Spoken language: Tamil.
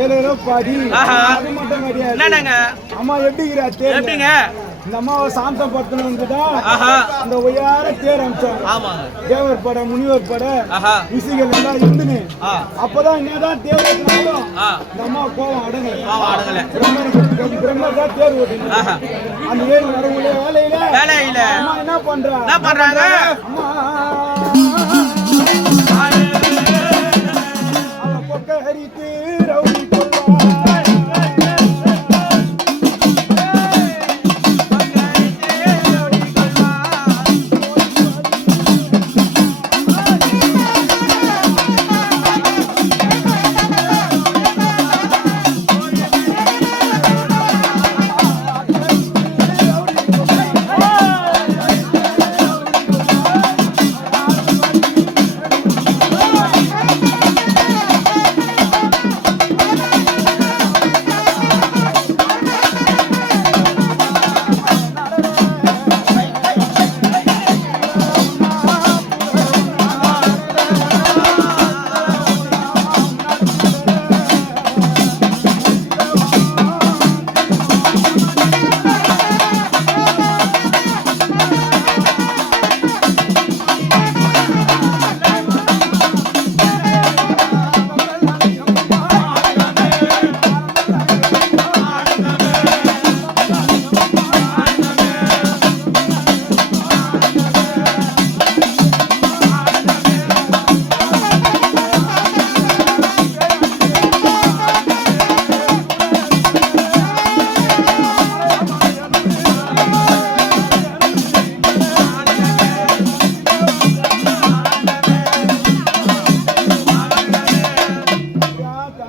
ஏழு பாதி அது மட்டும் கிடையாது. என்னங்க அம்மா எப்படிங்கிறா தேர் எப்படிங்க இந்த அம்மாவை சாந்தம் படுத்தணும்னுதான் இந்த ஒய்யார தேர் அமிச்சாங்க. ஆமாங்க தேவர் பட முனிவர் பட ரிஷிகள் எல்லாம் இருந்துன்னு அப்பதான் என்னதான் தேர் ஓட்டினாலும் இந்த அம்மா கோவம் அடங்கல. பிரம்மர் தான் தேர் ஓட்டினா அந்த ஏழு வரவுல வேலையில அம்மா என்ன பண்றாங்க பொக்க ஹரித்து ரவுடி கொள்வா